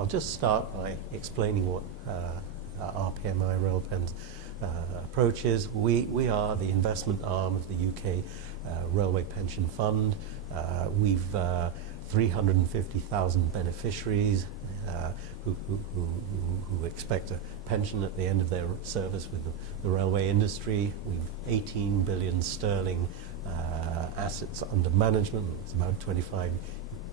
I'll just start by explaining what RPMI Railpen's approach is. We are the investment arm of the UK Railway Pension Fund. We've 350,000 beneficiaries who expect a pension at the end of their service with the railway industry. We've 18 billion sterling assets under management. It's about 25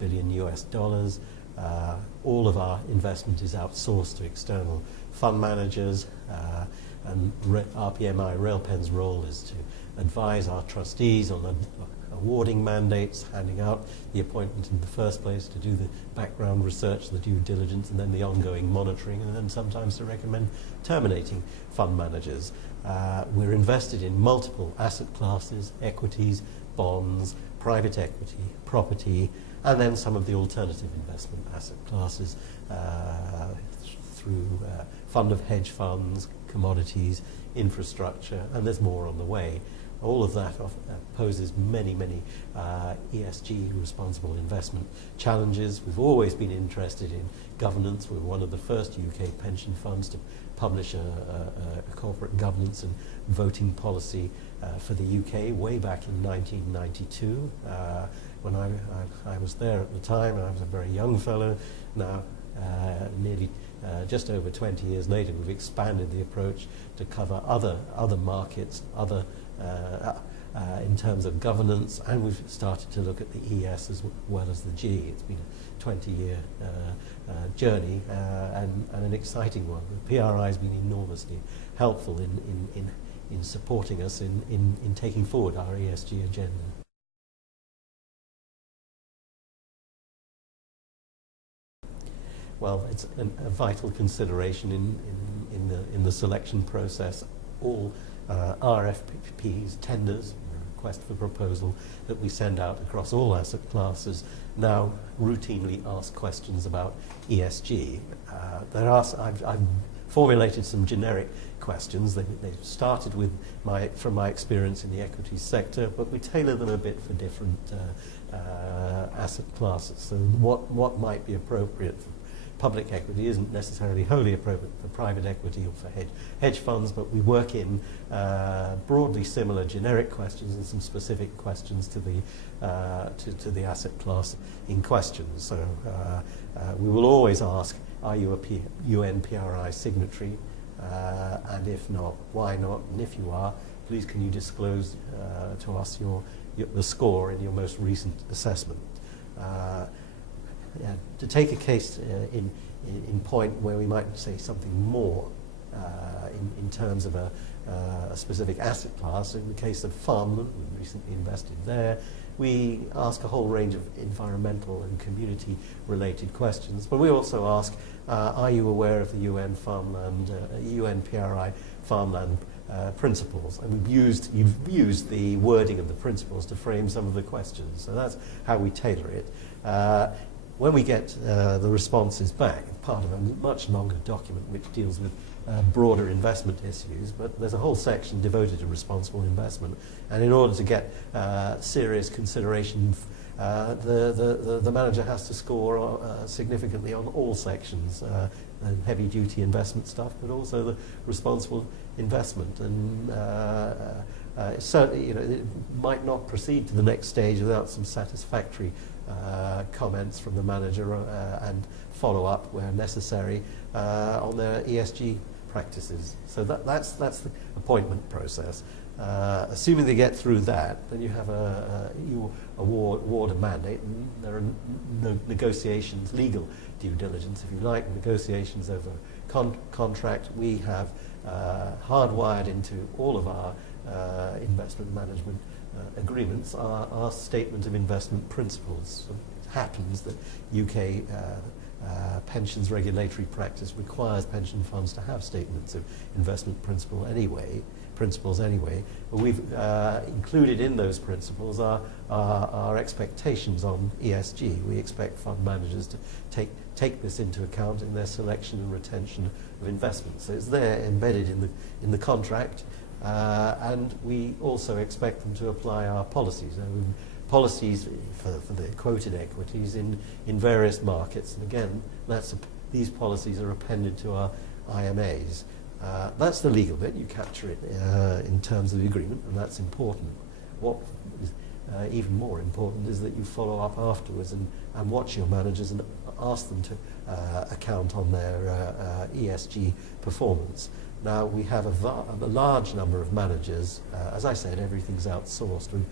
billion US dollars. All of our investment is outsourced to external fund managers, and RPMI Railpen's role is to advise our trustees on awarding mandates, handing out the appointment in the first place, to do the background research, the due diligence, and then the ongoing monitoring, and then sometimes to recommend terminating fund managers. We're invested in multiple asset classes: equities, bonds, private equity, property, and then some of the alternative investment asset classes through fund of hedge funds, commodities, infrastructure, and there's more on the way. All of that poses many ESG, responsible investment, challenges. We've always been interested in governance. We're one of the first UK pension funds to publish a corporate governance and voting policy for the UK way back in 1992. When I was there at the time, I was a very young fellow. Now, nearly just over 20 years later, we've expanded the approach to cover other markets, in terms of governance, and we've started to look at the ES as well as the G. It's been a 20-year journey and an exciting one. The PRI has been enormously helpful in supporting us in taking forward our ESG agenda. Well, it's a vital consideration in the selection process. All RFPs, tenders, request for proposal, that we send out across all asset classes now routinely ask questions about ESG. I've formulated some generic questions. They started with from my experience in the equities sector, but we tailor them a bit for different asset classes. So what might be appropriate for public equity isn't necessarily wholly appropriate for private equity or for hedge funds, but we work in broadly similar generic questions and some specific questions to the asset class in question. So we will always ask, are you a UN PRI signatory? And if not, why not? And if you are, please can you disclose to us the score in your most recent assessment? To take a case in point where we might say something more in terms of a specific asset class, in the case of farmland, we recently invested there, we ask a whole range of environmental and community-related questions, but we also ask, are you aware of the UN PRI farmland principles? And you've used the wording of the principles to frame some of the questions, so that's how we tailor it. When we get the responses back, part of a much longer document which deals with broader investment issues, but there's a whole section devoted to responsible investment, and in order to get serious consideration, the manager has to score significantly on all sections, and heavy-duty investment stuff, but also the responsible investment. And certainly, it might not proceed to the next stage without some satisfactory comments from the manager and follow-up where necessary on their ESG practices. So that's the appointment process. Assuming they get through that, then you have you award a mandate, and there are negotiations, legal due diligence, if you like, negotiations over contract. We have hardwired into all of our investment management agreements our statement of investment principles. So it happens that UK pensions regulatory practice requires pension funds to have statements of investment principles anyway, but we've included in those principles our expectations on ESG. We expect fund managers to take this into account in their selection and retention of investments. So it's there embedded in the contract. And we also expect them to apply our policies. Policies for the quoted equities in various markets. And again, that's these policies are appended to our IMAs. That's the legal bit. You capture it in terms of the agreement, and that's important. What is even more important is that you follow up afterwards and watch your managers and ask them to account on their ESG performance. Now, we have a large number of managers. As I said, everything's outsourced. We've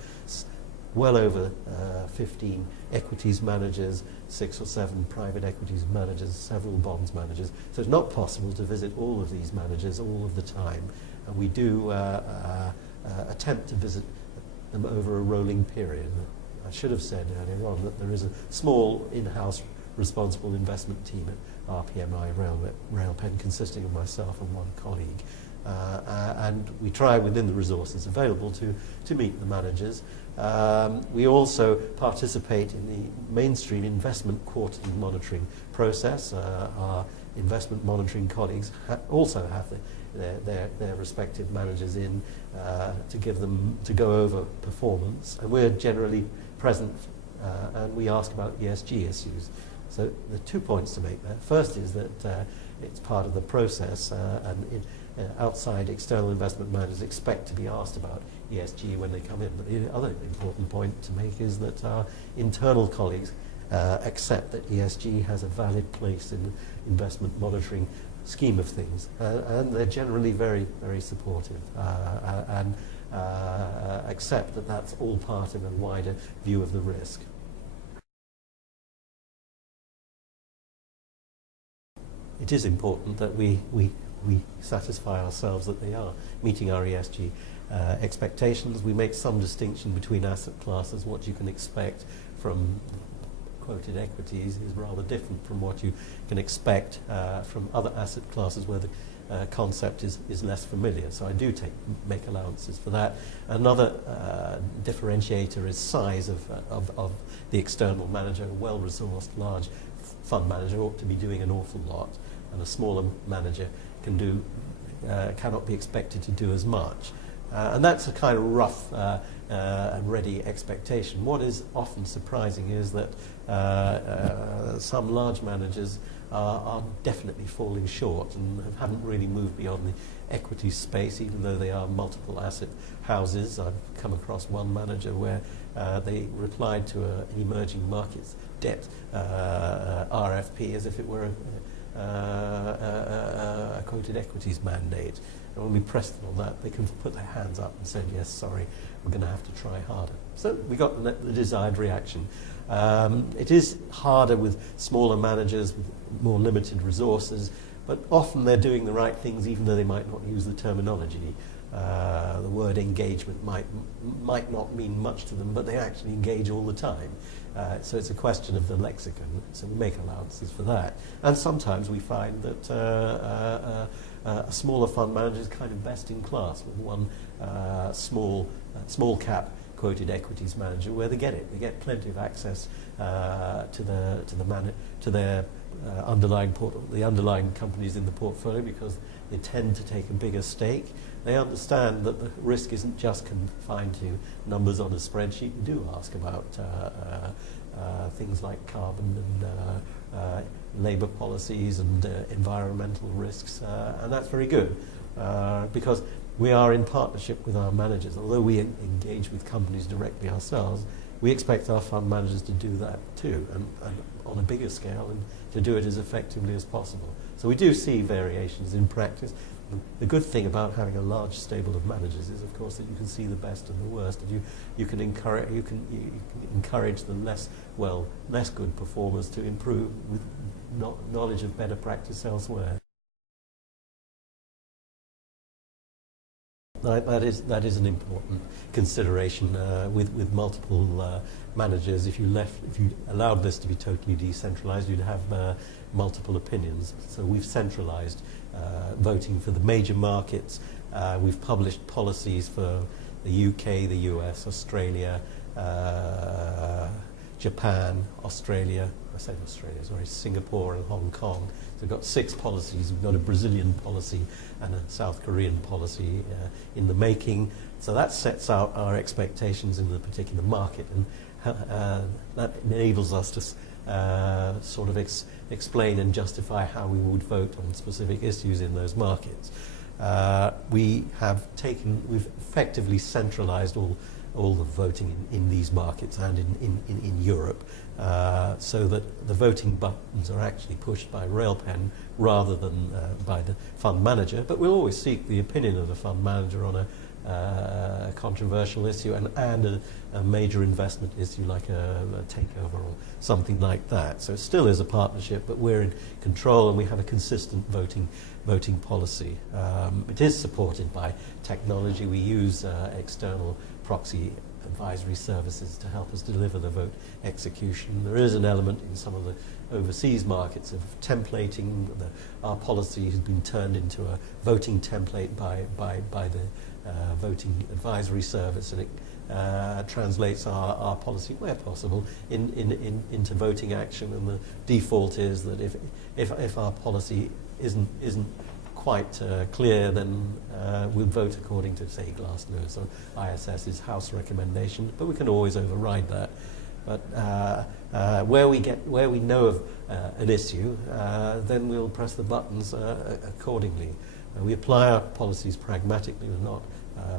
well over 15 equities managers, 6 or 7 private equities managers, several bonds managers. So it's not possible to visit all of these managers all of the time. And we do attempt to visit them over a rolling period. I should have said earlier on that there is a small in-house responsible investment team at RPMI Railpen, consisting of myself and one colleague. And we try within the resources available to meet the managers. We also participate in the mainstream investment quarterly monitoring process. Our investment monitoring colleagues also have their respective managers in to go over performance, and we're generally present and we ask about ESG issues. So there are 2 points to make there. First is that it's part of the process, and outside external investment managers expect to be asked about ESG when they come in. But the other important point to make is that our internal colleagues accept that ESG has a valid place in the investment monitoring scheme of things, and they're generally very, very supportive and accept that that's all part of a wider view of the risk. It is important that we satisfy ourselves that they are meeting our ESG expectations. We make some distinction between asset classes. What you can expect from quoted equities is rather different from what you can expect from other asset classes where the concept is less familiar. So I do make allowances for that. Another differentiator is size of the external manager. A well-resourced, large fund manager ought to be doing an awful lot, and a smaller manager cannot be expected to do as much. And that's a kind of rough and ready expectation. What is often surprising is that some large managers are definitely falling short and haven't really moved beyond the equity space, even though they are multiple asset houses. I've come across one manager where they replied to an emerging markets debt RFP as if it were a quoted equities mandate. And when we pressed them on that, they can put their hands up and said, yes, sorry, we're going to have to try harder. So we got the desired reaction. It is harder with smaller managers with more limited resources, but often they're doing the right things even though they might not use the terminology. The word engagement might not mean much to them, but they actually engage all the time. So it's a question of the lexicon, so we make allowances for that. And sometimes we find that a smaller fund manager is kind of best in class with one small cap quoted equities manager where they get it. They get plenty of access to their underlying companies in the portfolio because they tend to take a bigger stake. They understand that the risk isn't just confined to numbers on a spreadsheet. We do ask about things like carbon and labour policies and environmental risks, and that's very good because we are in partnership with our managers. Although we engage with companies directly ourselves, we expect our fund managers to do that too, and on a bigger scale, and to do it as effectively as possible. So we do see variations in practice. The good thing about having a large stable of managers is, of course, that you can see the best and the worst, and you can encourage the less good performers to improve with knowledge of better practice elsewhere. That is an important consideration with multiple managers. If you allowed this to be totally decentralized, you'd have multiple opinions. So we've centralized voting for the major markets. We've published policies for the UK, the US, Australia, Japan, Singapore and Hong Kong. So we've got 6 policies. We've got a Brazilian policy and a South Korean policy in the making. So that sets out our expectations in the particular market, and that enables us to sort of explain and justify how we would vote on specific issues in those markets. We've effectively centralized all the voting in these markets and in Europe, so that the voting buttons are actually pushed by Railpen rather than by the fund manager. But we'll always seek the opinion of the fund manager on a controversial issue and a major investment issue like a takeover or something like that. So it still is a partnership, but we're in control and we have a consistent voting policy. It is supported by technology. We use external proxy advisory services to help us deliver the vote execution. There is an element in some of the overseas markets of templating. Our policy has been turned into a voting template by the voting advisory service, and it translates our policy where possible into voting action. And the default is that if our policy isn't quite clear, then we'll vote according to, say, Glass Lewis or ISS's house recommendation, but we can always override that. But where we know of an issue, then we'll press the buttons accordingly. We apply our policies pragmatically. We're not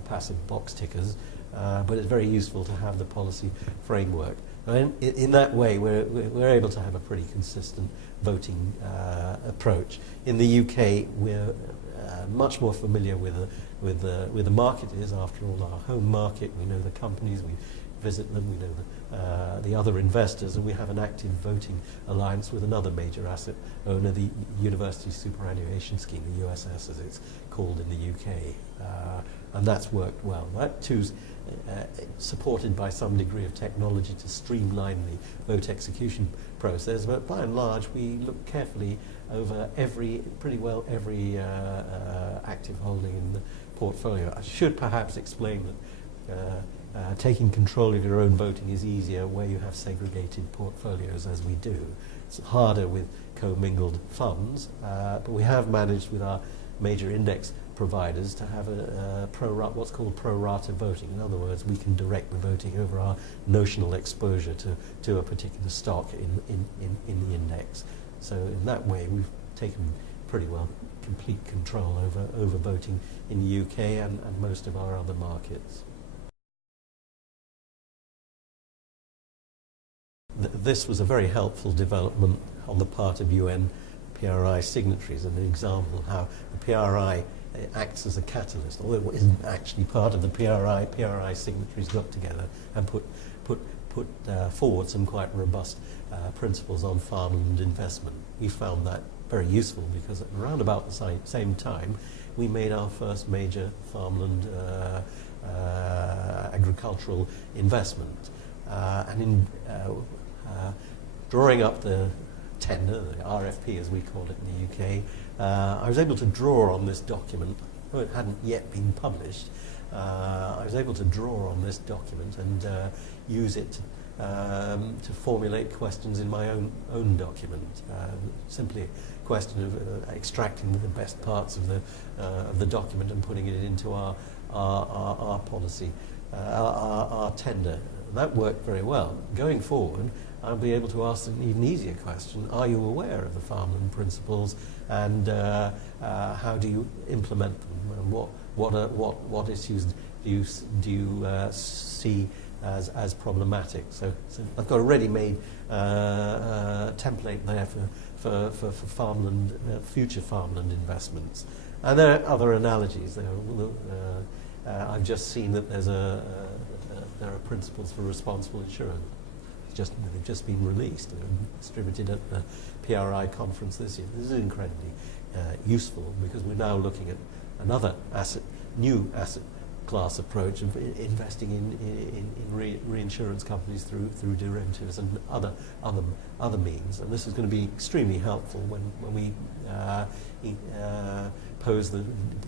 passive box tickers, but it's very useful to have the policy framework. And in that way, we're able to have a pretty consistent voting approach. In the UK, we're much more familiar with the market is, after all, our home market. We know the companies, we visit them, we know the other investors, and we have an active voting alliance with another major asset owner, the University Superannuation Scheme, the USS as it's called in the UK. And that's worked well. That too's supported by some degree of technology to streamline the vote execution process, but by and large we look carefully over pretty well every active holding in the portfolio. I should perhaps explain that taking control of your own voting is easier where you have segregated portfolios, as we do. It's harder with commingled funds, but we have managed with our major index providers to have what's called pro rata voting. In other words, we can direct the voting over our notional exposure to a particular stock in the index. So in that way, we've taken pretty well complete control over voting in the UK and most of our other markets. This was a very helpful development on the part of UN PRI signatories, and an example of how the PRI acts as a catalyst, although it isn't actually part of the PRI. PRI signatories got together and put forward some quite robust principles on farmland investment. We found that very useful because at around about the same time we made our first major farmland agricultural investment. And in drawing up the tender, the RFP as we call it in the UK, I was able to draw on this document, though it hadn't yet been published. I was able to draw on this document and use it to formulate questions in my own document. Simply a question of extracting the best parts of the document and putting it into our policy, our tender. And that worked very well. Going forward, I'll be able to ask an even easier question: are you aware of the farmland principles, and how do you implement them, and what issues do you see as problematic? So I've got a ready-made template there for farmland, future farmland investments. And there are other analogies. I've just seen that there are principles for responsible insurance. They've just been released and distributed at the PRI conference this year. This is incredibly useful because we're now looking at another new asset class approach of investing in reinsurance companies through derivatives and other means. And this is going to be extremely helpful when we pose the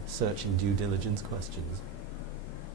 searching due diligence questions.